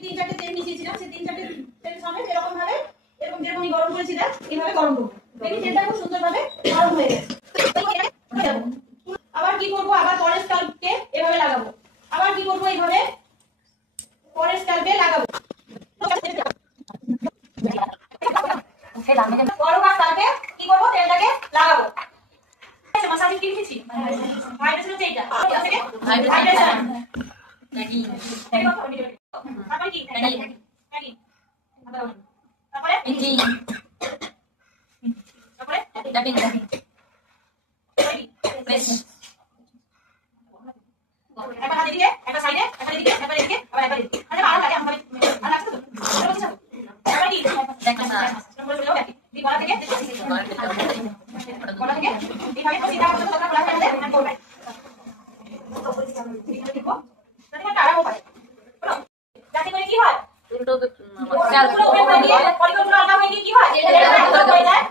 তিন চারটে তেল মিশিয়েছিলাম, সেই তিন চারটে তেল সমেত এরকম ভাবে, এরকম যেরকম গরম করেছি দেখ এইভাবে গরম করবো। দেখি তেলটা খুব সুন্দর ভাবে গরম হয়ে গেছে। আবার কি করবো, আবার পরের স্কাল্পকে এভাবে লাগাবো। আবার কি করবো, এইভাবে পরের স্কাল্পে লাগাবো। বড় স্কাল্পে কি করবো, তেলটাকে লাগাবো। মাসাজ কি দিয়েছি, ভাইব্রেশন হচ্ছে এইটা, ভাইব্রেশন ম্যাগি তারপরে কি ম্যাগি ম্যাগি তারপরে ইঞ্জি তারপরে ডাবিং প্রেস একবার হাতে দিকে, একবার সাইডে, একবার এদিকে, একবার এদিকে, আবার একবার এদিকে। আরে ভালো লাগে আমাকে, ভালো লাগছে তো? ভালো লাগছে? একবার কি দেখো না বলে বলে ওকে দি গলা থেকে গলা থেকে এইভাবে তো সিধা করতে তোমরা গলা থেকে আমি করবে। তাহলে এটা আরাম পাবে। বলো যাতে করে কি হয়, উল্টো চাল পুরো উপরে দিয়ে পরিকল্পনা আলাদা হয়ে গিয়ে কি হয়, এটা হয়ে যায়।